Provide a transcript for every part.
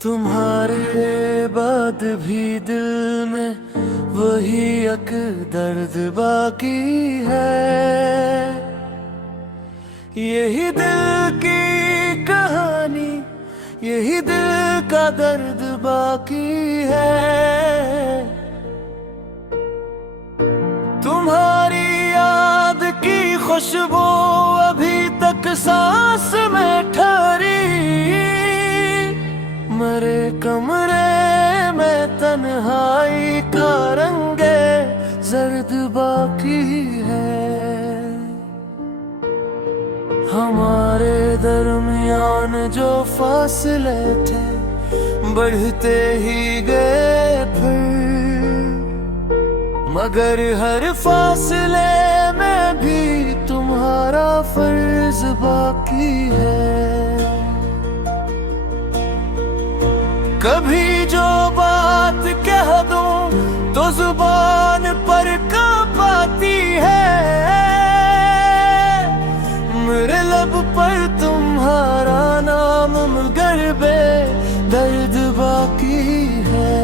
तुम्हारे बाद भी दिल में वही एक दर्द बाकी है। यही दिल की कहानी, यही दिल का दर्द बाकी है। तुम्हारी याद की खुशबू अभी तक सांस में ठहरी। मरे कमरे में तन्हाई का रंगे जर्द बाकी है। हमारे दरमियान जो फासले थे बढ़ते ही गए फिर, मगर हर फासले में भी तुम्हारा फर्ज बाकी है। कभी जो बात कह दूं तो जुबान पर कांप आती है। मेरे लब पर तुम्हारा नाम मगर दर्द बाकी है।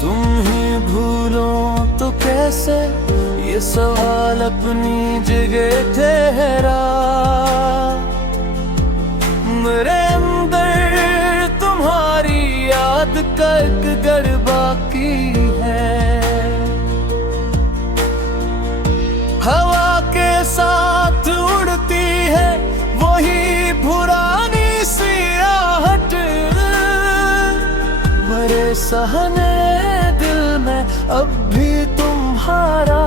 तुम ही भूलो तो कैसे, ये सवाल अपनी जगह ठहरा। मेरे अंदर तुम्हारी याद का एक घर बाकी है। हवा के साथ उड़ती है वही पुरानी सी आहट। मेरे सहने दिल में अब भी तुम्हारा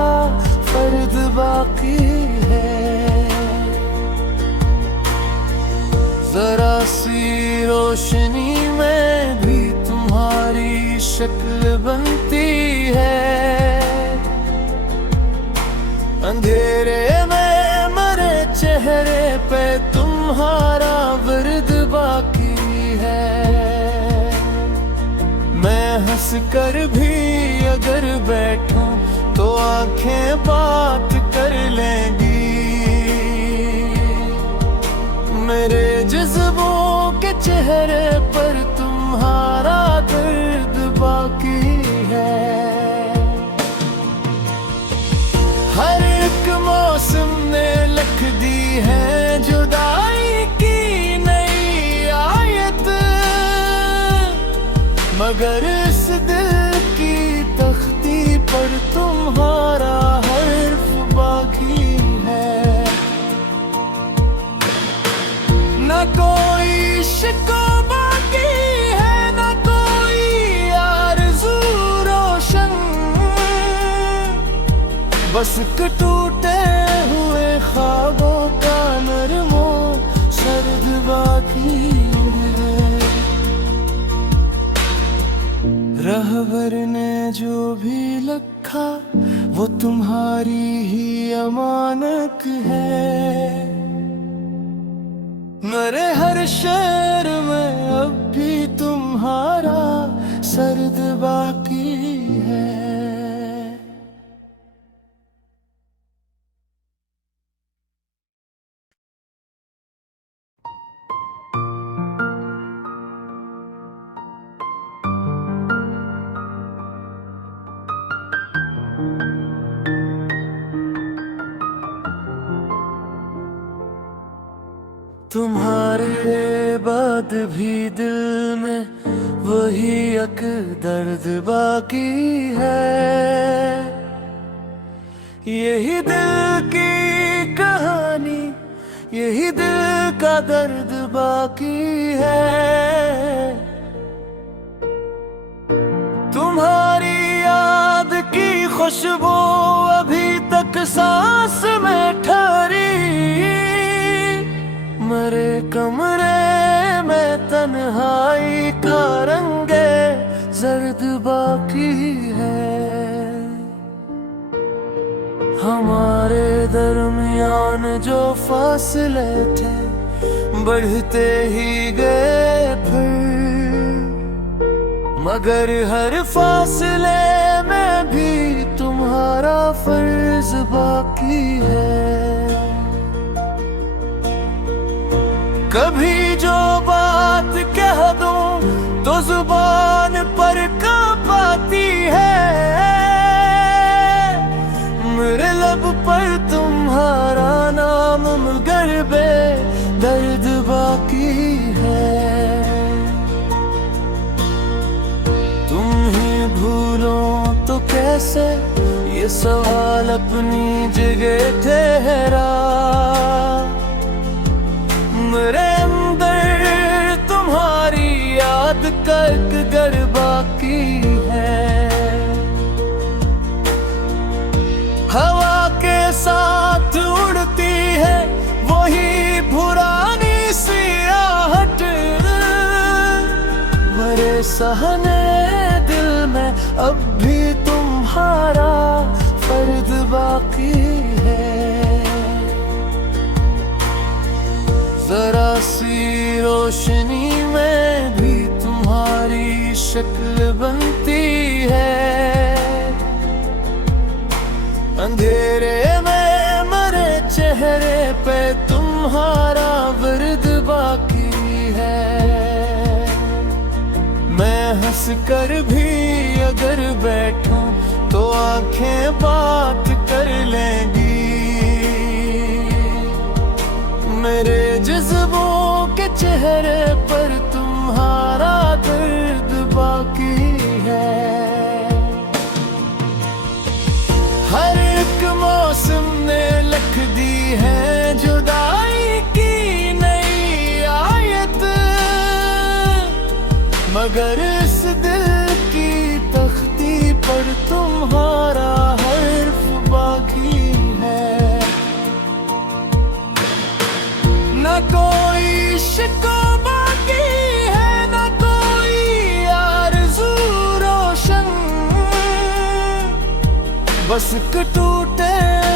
फर्द बाकी है। जरा सी रोशनी में भी तुम्हारी शक्ल बनती है। अंधेरे में मरे चेहरे पे तुम्हारा वर्द बाकी है। मैं हंस कर भी अगर बैठूं तो आंखें बात कर लेंगी। मेरे जज्बों के चेहरे पर तुम्हारा दर्द बाकी है। हर एक मौसम ने लिख दी है जुदाई की नई आयत, मगर इस दिल की तख्ती पर तुम्हारा हर्फ बाकी है। न कोई शिकवा बाकी है, न कोई आरज़ू रोशन, बस एक टूटे हुए ख्वाबों का नरमो सर्द बाकी है। रहबर ने जो भी लिखा वो तुम्हारी ही अमानत है। मेरे हर शेर में अब भी तुम्हारा सर्द बाकी है। तुम्हारे बाद भी दिल में वही एक दर्द बाकी है। यही दिल की कहानी, यही दिल का दर्द बाकी है। तुम्हारी याद की खुशबू अभी तक सांस में ठहरी। मरे कमरे में तन्हाई का रंगे जर्द बाकी है। हमारे दरमियान जो फासले थे बढ़ते ही गए फिर, मगर हर फासले में भी तुम्हारा फर्ज बाकी है। कभी जो बात कह दूं तो जुबान पर कांप आती है। मेरे लब पर तुम्हारा नाम मगर दर्द बाकी है। तुम ही भूलो तो कैसे ये सवाल अपनी जगह ठहरा। मेरे अंदर तुम्हारी याद का एक घर बाकी है। हवा के साथ उड़ती है वही पुरानी सी आहट। मेरे सहने दिल में अब भी तुम्हारा फर्द बाकी है। जरा सी रोशनी में भी तुम्हारी शक्ल बनती है। अंधेरे में मरे चेहरे पे तुम्हारा वर्द बाकी है। मैं हंस कर भी अगर बैठूं तो आंखें बात कर लेंगी। मेरे जज्बों के चेहरे पर तुम्हारा दर्द बाकी है। हर एक मौसम ने लिख दी है जुदाई की नई आयत। मगर इस दिल की तख्ती पर तुम्हारा हर्फ बाकी है। न कोई शिकवा बाकी है न कोई आरज़ू रोशन। बस टूटे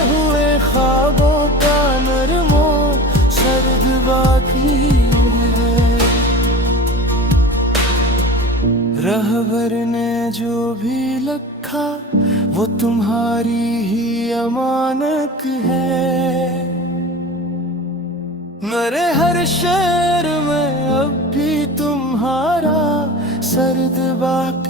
हुए ख्वाबों का नरमो सर्द बाकी है। रहबर ने जो भी लिखा वो तुम्हारी ही अमानत है। मेरे हर शेर में अब भी तुम्हारा सर्द बाकी